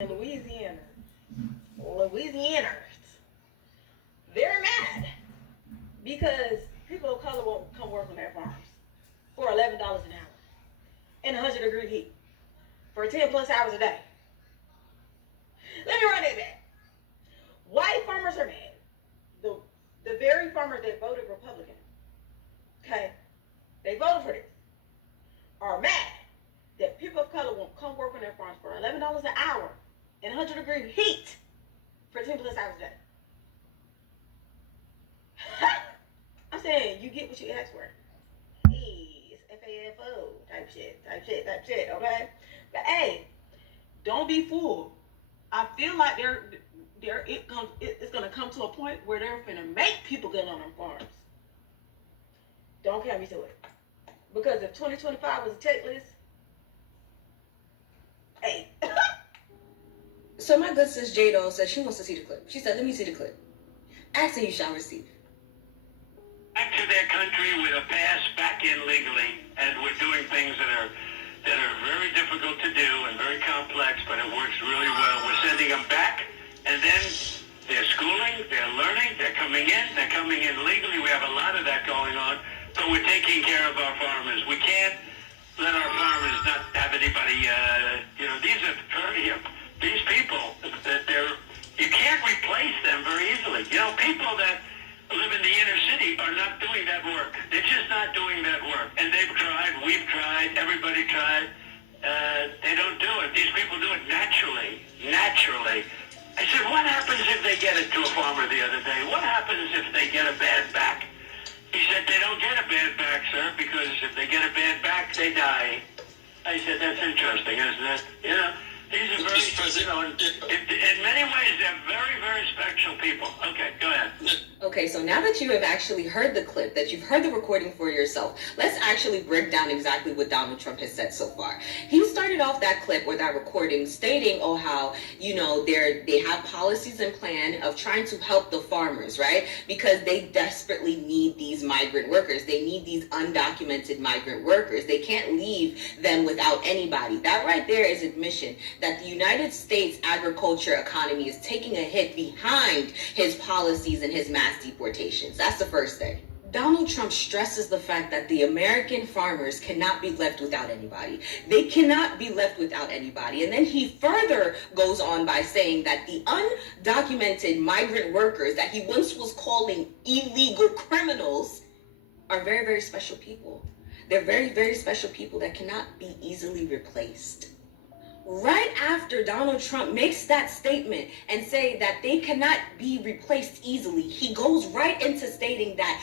in Louisiana, they're mad because people of color won't come work on their farms for $11 an hour in 100-degree heat for 10 plus hours a day. Let me run it back. White farmers are mad. The very farmers that voted Republican, okay, they voted for this, are mad that people of color won't come work on their farms for $11 an hour in 100-degree heat for 10 plus hours a day. I'm saying you get what you ask for. Hey, it's FAFO type shit, okay? But hey, don't be fooled. I feel like it's gonna come to a point where they're gonna make people get on their farms. Don't count me to it. Because if 2025 was a checklist, hey. So my good sis Jado said she wants to see the clip. She said, let me see the clip. Ask and you shall receive. Back to their country with a pass back in legally, and we're doing things that are very difficult to do and very complex, but it works really well. We're sending them back, and then they're schooling, they're learning, they're coming in legally. We have a lot of that going on, but we're taking care of our farmers. We can't let our farmers not have anybody, these people, you can't replace them very easily. People that live in the inner city are not doing that work. They're just not doing that work. And they've tried, we've tried, everybody tried. They don't do it. These people do it naturally. I said, what happens if they get it to a farmer the other day? What happens if they get a bad back? He said, they don't get a bad back, sir, because if they get a bad back, they die. I said, that's interesting, isn't it? These are very, in many ways, they're very, very special people. Okay, go ahead. Okay, so now that you have actually heard the clip, that you've heard the recording for yourself, let's actually break down exactly what Donald Trump has said so far. He started off that clip or that recording stating, how, they have policies and plan of trying to help the farmers, right? Because they desperately need these migrant workers. They need these undocumented migrant workers. They can't leave them without anybody. That right there is admission that the United States agriculture economy is taking a hit behind his policies and his mass deportations. That's the first thing. Donald Trump stresses the fact that the American farmers cannot be left without anybody. They cannot be left without anybody. And then he further goes on by saying that the undocumented migrant workers that he once was calling illegal criminals are very, very special people. They're very, very special people that cannot be easily replaced. Right after Donald Trump makes that statement and say that they cannot be replaced easily, he goes right into stating that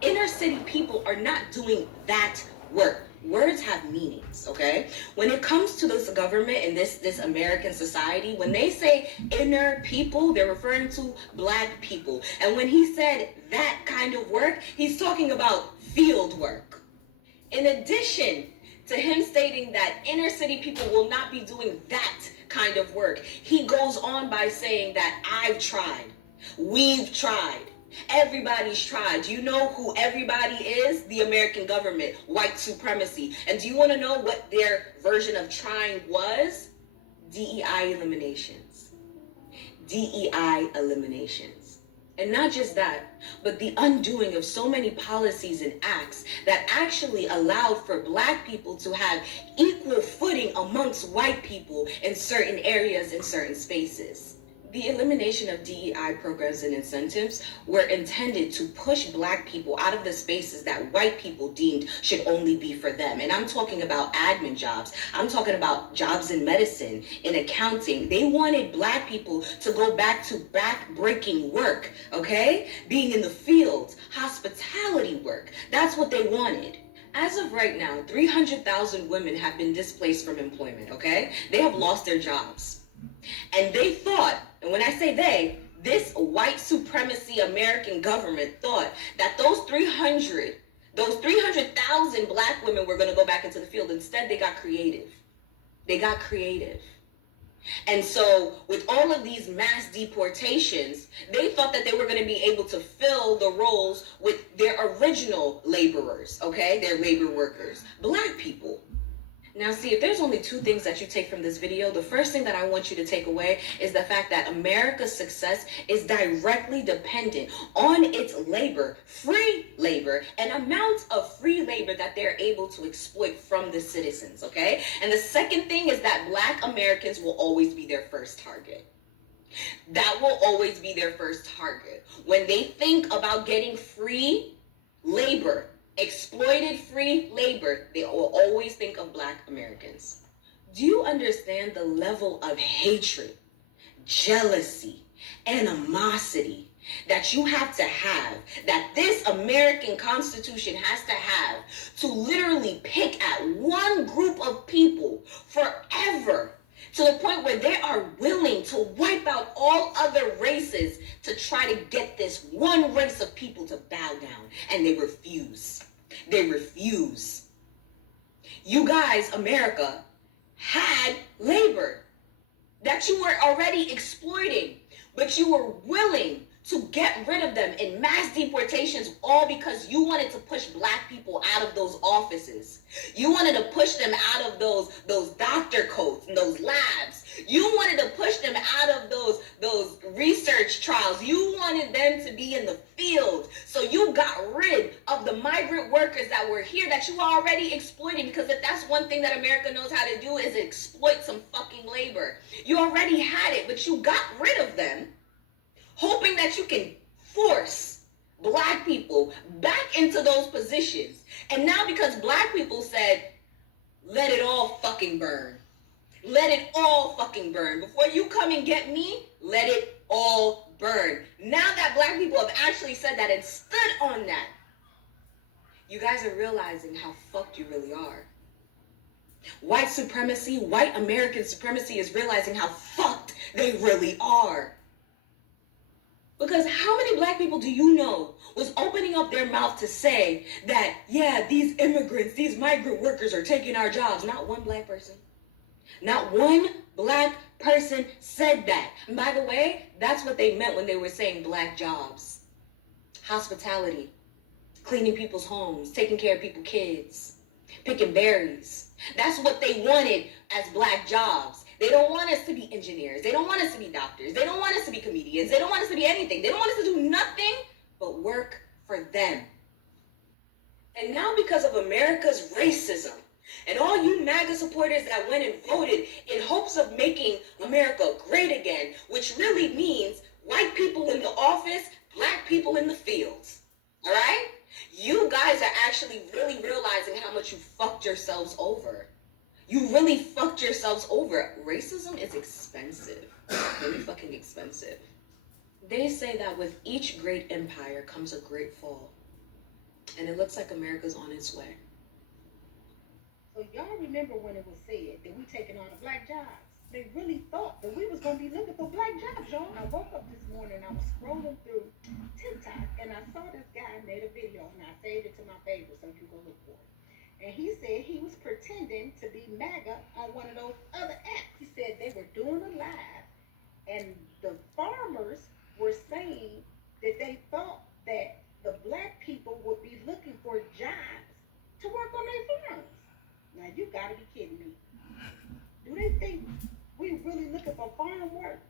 inner city people are not doing that work. Words have meanings, okay? When it comes to this government and this American society, when they say inner people, they're referring to black people. And when he said that kind of work, he's talking about field work. In addition to him stating that inner city people will not be doing that kind of work, he goes on by saying that I've tried, we've tried, everybody's tried. Do you know who everybody is? The American government, white supremacy. And do you want to know what their version of trying was? DEI eliminations. DEI eliminations. And not just that, but the undoing of so many policies and acts that actually allowed for black people to have equal footing amongst white people in certain areas, in certain spaces. The elimination of DEI programs and incentives were intended to push black people out of the spaces that white people deemed should only be for them. And I'm talking about admin jobs. I'm talking about jobs in medicine, in accounting. They wanted black people to go back to back-breaking work, okay? Being in the fields, hospitality work. That's what they wanted. As of right now, 300,000 women have been displaced from employment, okay? They have lost their jobs. And they thought, and when I say they, this white supremacy American government thought that those 300,000 black women were going to go back into the field. Instead, they got creative. And so with all of these mass deportations, they thought that they were going to be able to fill the roles with their original laborers, okay? Their labor workers, black people. Now, see, if there's only two things that you take from this video, the first thing that I want you to take away is the fact that America's success is directly dependent on its labor, free labor, and amount of free labor that they're able to exploit from the citizens, okay? And the second thing is that Black Americans will always be their first target. That will always be their first target. When they think about getting free labor, exploited free labor, they will always think of Black Americans. Do you understand the level of hatred, jealousy, animosity that you have to have, that this American Constitution has to have, to literally pick at one group of people forever, to the point where they are willing to wipe out all other races to try to get this one race of people to bow down, and they refuse. They refuse. You guys, America, had labor that you were already exploiting, but you were willing to get rid of them in mass deportations, all because you wanted to push Black people out of those offices. You wanted to push them out of those doctor coats and those labs. You wanted to push them out of those research trials. You wanted them to be in the field. So you got rid of the migrant workers that were here that you were already exploiting, because if that's one thing that America knows how to do, is exploit some fucking labor. You already had it, but you got rid of them, hoping that you can force Black people back into those positions. And now because Black people said, let it all fucking burn. Let it all fucking burn. Before you come and get me, let it all burn. Now that Black people have actually said that and stood on that, you guys are realizing how fucked you really are. White supremacy, white American supremacy is realizing how fucked they really are. Because how many Black people do you know was opening up their mouth to say that, yeah, these immigrants, these migrant workers are taking our jobs? Not one Black person. Not one Black person said that. And by the way, that's what they meant when they were saying Black jobs. Hospitality, cleaning people's homes, taking care of people's kids, picking berries. That's what they wanted as Black jobs. They don't want us to be engineers. They don't want us to be doctors. They don't want us to be comedians. They don't want us to be anything. They don't want us to do nothing but work for them. And now because of America's racism and all you MAGA supporters that went and voted in hopes of making America great again, which really means white people in the office, Black people in the fields, all right? You guys are actually really realizing how much you fucked yourselves over. You really fucked yourselves over. Racism is expensive. Really fucking expensive. They say that with each great empire comes a great fall. And it looks like America's on its way. So y'all remember when it was said that we taking all the Black jobs? They really thought that we was going to be looking for Black jobs, y'all. I woke up this morning, I was scrolling through TikTok, and I saw this guy made a video, and I saved it to my favorites so you can go look for it. And he said he was pretending to be MAGA on one of those other apps. He said they were doing a live, and the farmers were saying that they thought that the Black people would be looking for jobs to work on their farms. Now, you gotta be kidding me. Do they think we really looking for farm work?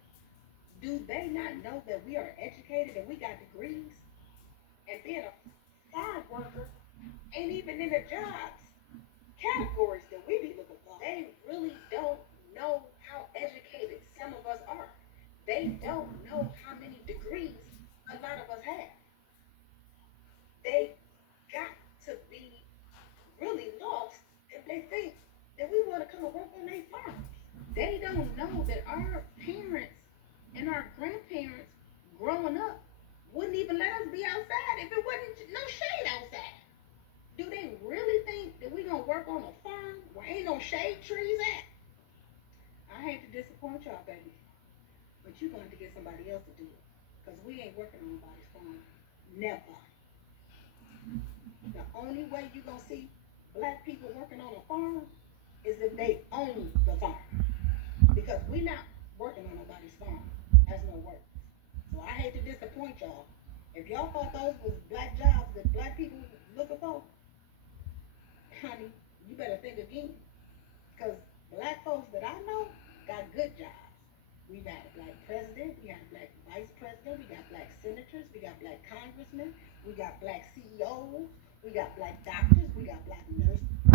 Do they not know that we are educated and we got degrees? And being a farm worker ain't even in the jobs categories that we be looking for. They really don't know how educated some of us are. They don't know how many degrees a lot of us have. They got to be really lost if they think that we want to come and work on their farms. They don't know that our parents and our grandparents growing up wouldn't even let us be outside if it wasn't no shade outside. Do they really think that we gonna work on a farm where ain't no shade trees at? I hate to disappoint y'all, baby, but you're gonna have to get somebody else to do it, because we ain't working on nobody's farm. Never. The only way you gonna see Black people working on a farm is if they own the farm, because we not working on nobody's farm as no work. So I hate to disappoint y'all. If y'all thought those was Black jobs that Black people looking for, honey, you better think again. black folks that I know got good jobs. We've had a black president, we had a black vice president, we got black senators, we got black congressmen, we got black CEOs, we got black doctors, we got black nurses.